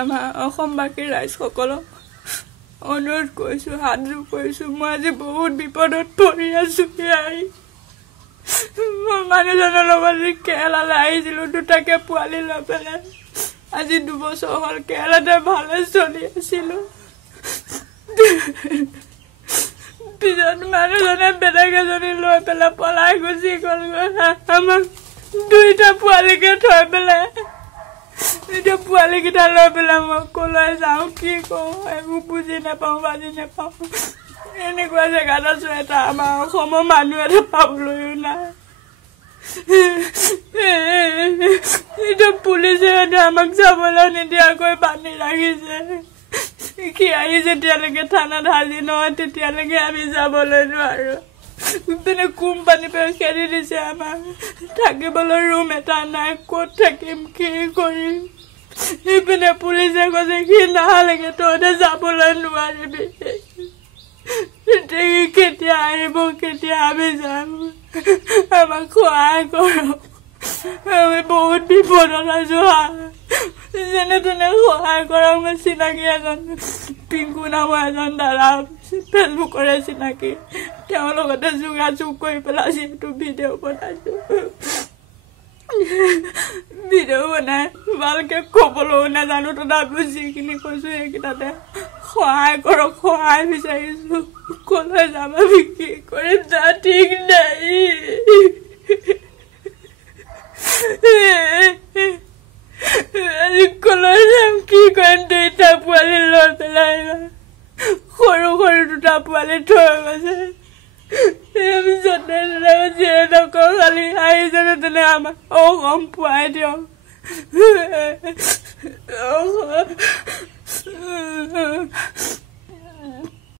আমাৰ অসমবাসী ৰাইজসকলক অনুৰোধ কৰিছোঁ, হাত জোৰ কৰিছোঁ। মই আজি বহুত বিপদত পৰি আছোঁ। মই মানুহজনৰ লগত কেৰেলালৈ আহিছিলোঁ, দুটাকে পোৱালি লৈ পেলাই। আজি 2 বছৰ হ'ল কেৰেলাতে ভালে চলি আছিলোঁ। পিছত মানুহজনে বেলেগ এজনী লৈ পেলাই পলাই গুচি গ'লগৈ। আমাক 2টা পোৱালিকে থৈ পেলাই। এতিয়া পোৱালিকেইটা লৈ পেলাই মই ক'লৈ যাওঁ, কি কৰোঁ, একো বুজি নাপাওঁ, বাজি নাপাওঁ। এনেকুৱা জেগাত আছোঁ, এটা আমাৰ অসমৰ মানুহ এটা পাবলৈও নাই। এতিয়া পুলিচে আমাক যাবলৈ নিদিয়াকৈ বান্ধি ৰাখিছে। কি আহি যেতিয়ালৈকে থানাত হাজিৰ নহয় তেতিয়ালৈকে আমি যাবলৈ নোৱাৰোঁ। পিনে কোম্পানীৰ পৰা খেদি দিছে আমাক। থাকিবলৈ ৰুম এটা নাই, ক'ত থাকিম, কি কৰিম। ইপিনে পুলিচে কৈছে সি নাহালৈকে তহঁতে যাবলৈ নোৱাৰিবি। কেতিয়া আহিব, কেতিয়া আমি যাম, আমাক সহায় কৰক। আমি বহুত বিপদত আছোঁ। যেনে তেনে সহায় কৰক। মই চিনাকি এজন পিংকু নামৰ এজন দাদা, ফেচবুকৰে চিনাকি, তেওঁৰ লগতে যোগাযোগ কৰি পেলাই যিহেতু ভিডিঅ' বনাইছোঁ। ভিডিঅ' বনাই ভালকৈ ক'বলৈও নাজানো, তথাপিও যিখিনি কৈছোঁ সেইকেইটাতে সহায় কৰক, সহায় বিচাৰিছোঁ। ক'লৈ যাম, আমি কি কৰিম তাৰ ঠিক নাই। ক'লৈ যাম, কি কৰিম, 2টা পোৱালি লৈ পেলাই সৰু সৰু 2টা পোৱালি থৈ গৈছে। যিয়ে নকওঁ খালি আহি যেনে তেনে আমাক অসম পোৱাই দিয়ক।